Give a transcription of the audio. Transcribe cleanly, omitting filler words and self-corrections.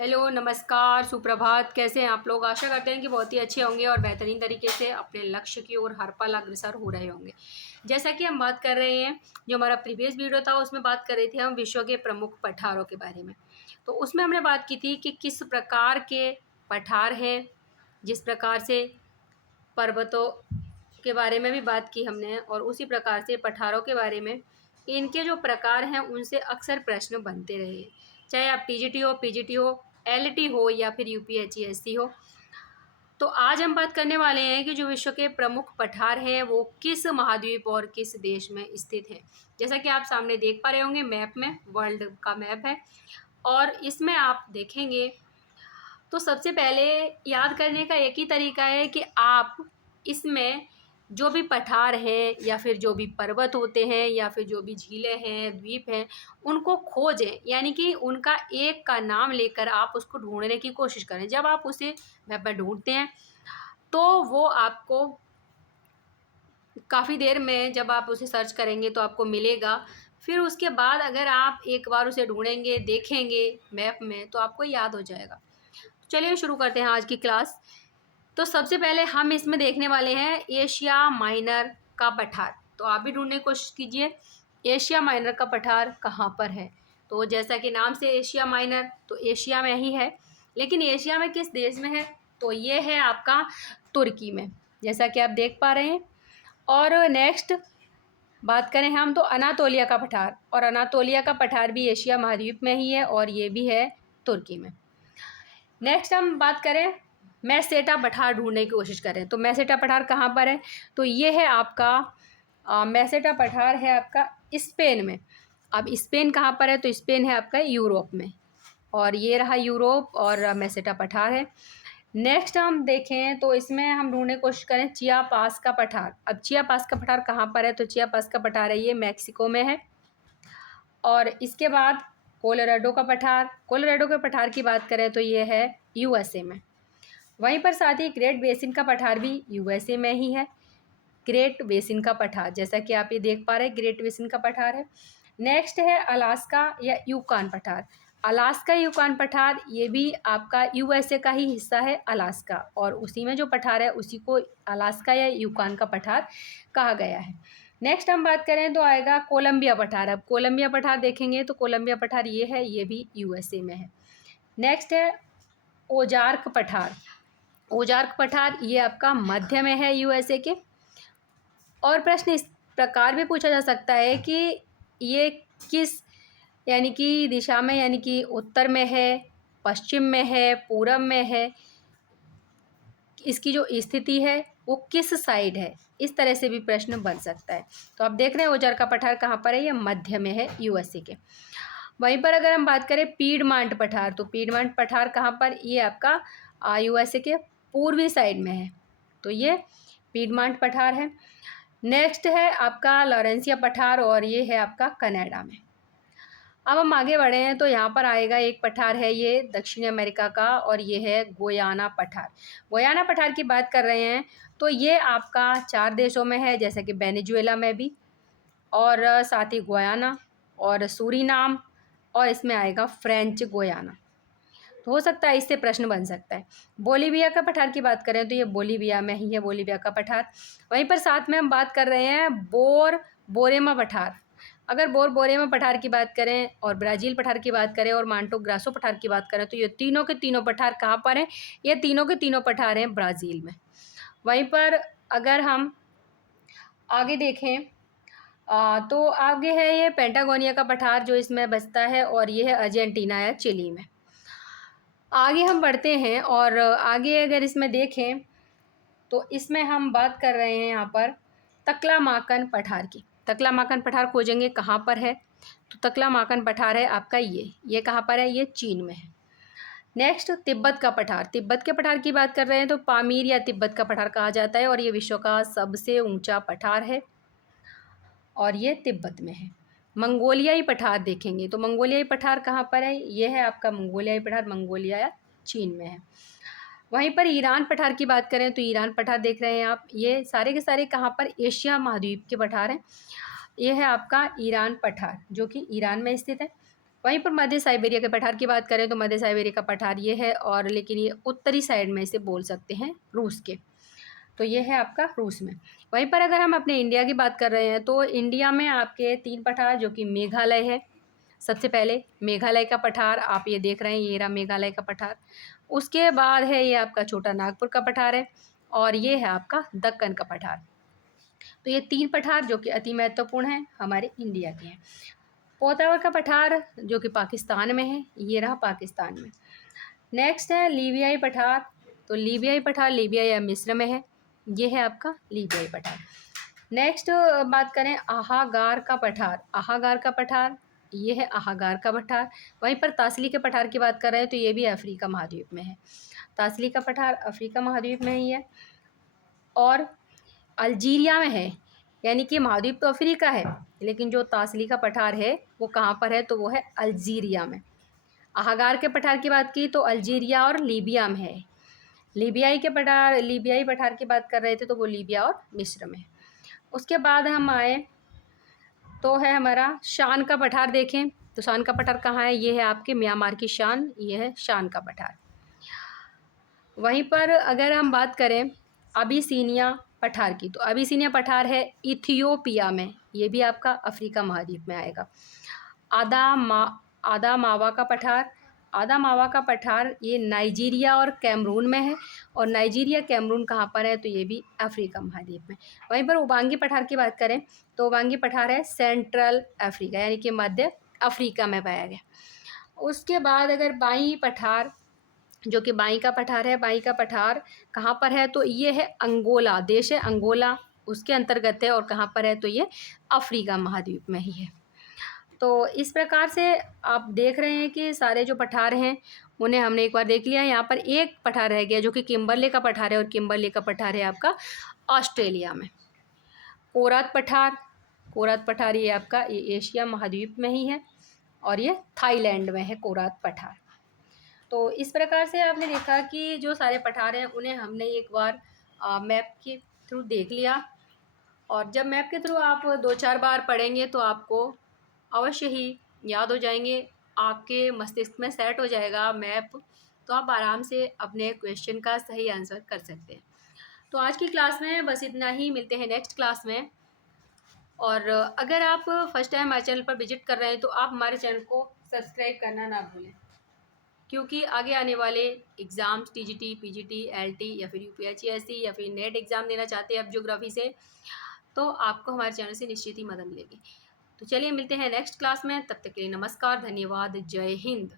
Hello, नमस्कार, सुप्रभात। कैसे हैं आप लोग? आशा करते हैं कि बहुत ही अच्छे होंगे और बेहतरीन तरीके से अपने लक्ष्य की ओर हर पल अग्रसर हो रहे होंगे। जैसा कि हम बात कर रहे हैं, जो हमारा प्रीवियस वीडियो था उसमें बात कर रहे थे हम विश्व के प्रमुख पठारों के बारे में। तो उसमें हमने बात की थी कि किस प्रकार के पठार हैं, जिस प्रकार से पर्वतों के बारे में भी बात की हमने और उसी प्रकार से पठारों के बारे में इनके जो प्रकार हैं उनसे अक्सर प्रश्न बनते रहे हैं। चाहे आप पीजीटी हो, एलटी हो या फिर यूपीएचईएससी हो। तो आज हम बात करने वाले हैं कि जो विश्व के प्रमुख पठार हैं वो किस महाद्वीप और किस देश में स्थित है। जैसा कि आप सामने देख पा रहे होंगे मैप में, वर्ल्ड का मैप है और इसमें आप देखेंगे तो सबसे पहले याद करने का एक ही तरीका है कि आप इसमें जो भी पठार हैं या फिर जो भी पर्वत होते हैं या फिर जो भी झीलें हैं, द्वीप हैं, उनको खोजें। यानी कि उनका एक का नाम लेकर आप उसको ढूँढने की कोशिश करें। जब आप उसे मैप में ढूँढते हैं, तो वो आपको काफ़ी देर में जब आप उसे सर्च करेंगे तो आपको मिलेगा। फिर उसके बाद अगर आप एक बार उसे ढूँढेंगे, देखेंगे मैप में, तो आपको याद हो जाएगा। चलिए शुरू करते हैं आज की क्लास। तो सबसे पहले हम इसमें देखने वाले हैं एशिया माइनर का पठार। तो आप भी ढूंढने की कोशिश कीजिए एशिया माइनर का पठार कहाँ पर है। तो जैसा कि नाम से एशिया माइनर, तो एशिया में ही है, लेकिन एशिया में किस देश में है? तो ये है आपका तुर्की में, जैसा कि आप देख पा रहे हैं। और नेक्स्ट बात करें हम तो अनातोलिया का पठार, और अनातोलिया का पठार भी एशिया महाद्वीप में ही है और ये भी है तुर्की में। नेक्स्ट हम बात करें मैसेटा पठार ढूंढने की कोशिश करें तो मैसेटा पठार कहाँ पर है? तो ये है आपका मैसेटा पठार है आपका स्पेन में। अब स्पेन कहाँ पर है? तो स्पेन है आपका यूरोप में, और ये रहा यूरोप और मैसेटा पठार है। नेक्स्ट हम देखें तो इसमें हम ढूंढने की कोशिश करें चियापास का पठार। अब चियापास का पठार कहाँ पर है? तो चियापास का पठार है ये मैक्सिको में है। और इसके बाद कोलोराडो का पठार, कोलोराडो के पठार की बात करें तो ये है यूएसए में। वहीं पर साथ ही ग्रेट बेसिन का पठार भी यूएसए में ही है। ग्रेट बेसिन का पठार, जैसा कि आप ये देख पा रहे हैं, ग्रेट बेसिन का पठार है। नेक्स्ट है अलास्का या यूकान पठार। अलास्का यूकान पठार ये भी आपका यूएसए का ही हिस्सा है अलास्का, और उसी में जो पठार है उसी को अलास्का या यूकान का पठार कहा गया है। नेक्स्ट हम बात करें तो आएगा कोलंबिया पठार। अब कोलंबिया पठार देखेंगे तो कोलंबिया पठार ये है, ये भी यूएसए में है। नेक्स्ट है ओजार्क पठार। ओजार्क पठार ये आपका मध्य में है यूएसए के। और प्रश्न इस प्रकार भी पूछा जा सकता है कि ये किस यानी कि दिशा में, यानी कि उत्तर में है, पश्चिम में है, पूरब में है, इसकी जो स्थिति है वो किस साइड है, इस तरह से भी प्रश्न बन सकता है। तो आप देख रहे हैं ओजार का पठार कहाँ पर है? ये मध्य में है यूएसए के। वहीं पर अगर हम बात करें पीडमांट पठार, तो पीडमांट पठार कहाँ पर? ये आपका यूएसए के पूर्वी साइड में है, तो ये पीडमांट पठार है। नेक्स्ट है आपका लॉरेंसिया पठार, और ये है आपका कनाडा में। अब हम आगे बढ़े हैं तो यहाँ पर आएगा एक पठार है ये दक्षिण अमेरिका का, और ये है गोयाना पठार। गोयाना पठार की बात कर रहे हैं तो ये आपका 4 देशों में है, जैसे कि वेनेजुएला में भी, और साथ ही गोयाना और सूरीनाम, और इसमें आएगा फ्रेंच गोयाना। तो हो सकता है इससे प्रश्न बन सकता है। बोलीविया का पठार की बात करें तो ये बोलीविया में ही है, बोलीविया का पठार। वहीं पर साथ में हम बात कर रहे हैं बोरेमा पठार। अगर बोरेमा पठार की बात करें और ब्राज़ील पठार की बात करें और मांटो ग्रासो पठार की बात करें तो ये तीनों के तीनों पठार कहाँ पर हैं? ये तीनों के तीनों पठार हैं ब्राज़ील में। वहीं पर अगर हम आगे देखें तो आगे है ये पेंटागोनिया का पठार जो इसमें बसता है, और ये है अर्जेंटीना या चिली में। आगे हम बढ़ते हैं और आगे अगर इसमें देखें तो इसमें हम बात कर रहे हैं यहाँ पर तकलामाकन पठार की। तकलामाकन पठार खोजेंगे कहाँ पर है? तो तकलामाकन पठार है आपका ये कहाँ पर है? ये चीन में है। नेक्स्ट तिब्बत का पठार। तिब्बत के पठार की बात कर रहे हैं तो पामीर या तिब्बत का पठार कहा जाता है, और ये विश्व का सबसे ऊंचा पठार है और ये तिब्बत में है। मंगोलियाई पठार देखेंगे तो मंगोलियाई पठार कहाँ पर है? ये है आपका मंगोलियाई पठार, मंगोलिया या चीन में है। वहीं पर ईरान पठार की बात करें तो ईरान पठार देख रहे हैं आप, ये सारे के सारे कहाँ पर? एशिया महाद्वीप के पठार हैं। ये है आपका ईरान पठार जो कि ईरान में स्थित है। वहीं पर मध्य साइबेरिया के पठार की बात करें तो मध्य साइबेरिया का पठार ये है, और लेकिन ये उत्तरी साइड में इसे बोल सकते हैं रूस के। तो ये है आपका रूस में। वहीं पर अगर हम अपने इंडिया की बात कर रहे हैं तो इंडिया में आपके 3 पठार, जो कि मेघालय है। सबसे पहले मेघालय का पठार आप ये देख रहे हैं, ये रहा मेघालय का पठार। उसके बाद है ये आपका छोटा नागपुर का पठार है, और ये है आपका दक्कन का पठार। तो ये 3 पठार जो कि अति महत्वपूर्ण हैं, हमारे इंडिया के हैं। पोतावर का पठार जो कि पाकिस्तान में है, ये रहा पाकिस्तान में। नेक्स्ट है लीबियाई पठार। तो लीबियाई पठार लीबिया या मिस्र में है, ये है आपका लीबियाई पठार। नेक्स्ट बात करें आहागार का पठार। आहागार का पठार ये है आहागार का पठार। वहीं पर तासली के पठार की बात कर रहे हैं तो ये भी अफ्रीका महाद्वीप में है। तासली का पठार अफ्रीका महाद्वीप में ही है, और अल्जीरिया में है। यानी कि महाद्वीप तो अफ्रीका है, लेकिन जो तासली का पठार है वो कहाँ पर है, तो वो है अल्जीरिया में। आहागार के पठार की बात की तो अल्जीरिया और लीबिया में है। लीबियाई पठार की बात कर रहे थे तो वो लीबिया और मिस्र में है। उसके बाद हम आए तो है हमारा शान का पठार। देखें तो शान का पठार कहाँ है, ये है आपके म्यांमार की शान, ये है शान का पठार। वहीं पर अगर हम बात करें अबिसिनिया पठार की, तो अबिसिनिया पठार है इथियोपिया में, ये भी आपका अफ्रीका महाद्वीप में आएगा। आदामावा का पठार, आदामावा का पठार ये नाइजीरिया और कैमरून में है, और नाइजीरिया कैमरून कहाँ पर है, तो ये भी अफ्रीका महाद्वीप में। वहीं पर उबांगी पठार की बात करें तो उबांगी पठार है सेंट्रल अफ्रीका, यानी कि मध्य अफ्रीका में पाया गया। उसके बाद अगर बाई पठार, जो कि बाई का पठार है, बाई का पठार कहाँ पर है, तो ये है अंगोला, देश है अंगोला उसके अंतर्गत है, और कहाँ पर है, तो ये अफ्रीका महाद्वीप में ही है। तो इस प्रकार से आप देख रहे हैं कि सारे जो पठार हैं उन्हें हमने एक बार देख लिया। यहाँ पर एक पठार रह गया जो कि किम्बरले का पठार है, और किम्बरले का पठार है आपका ऑस्ट्रेलिया में। कोरात पठार, कोरात पठार ये आपका ये एशिया महाद्वीप में ही है, और ये थाईलैंड में है कोरात पठार। तो इस प्रकार से आपने देखा कि जो सारे पठार हैं उन्हें हमने एक बार मैप के थ्रू देख लिया, और जब मैप के थ्रू आप 2-4 बार पढ़ेंगे तो आपको अवश्य ही याद हो जाएंगे, आपके मस्तिष्क में सेट हो जाएगा मैप, तो आप आराम से अपने क्वेश्चन का सही आंसर कर सकते हैं। तो आज की क्लास में बस इतना ही, मिलते हैं नेक्स्ट क्लास में। और अगर आप फर्स्ट टाइम हमारे चैनल पर विजिट कर रहे हैं तो आप हमारे चैनल को सब्सक्राइब करना ना भूलें, क्योंकि आगे आने वाले एग्ज़ाम्स टीजीटी, पीजीटी, एलटी या फिर यूपीएससी या फिर नेट एग्ज़ाम देना चाहते हैं आप ज्योग्राफी से, तो आपको हमारे चैनल से निश्चित ही मदद मिलेगी। तो चलिए मिलते हैं नेक्स्ट क्लास में, तब तक के लिए नमस्कार, धन्यवाद, जय हिंद।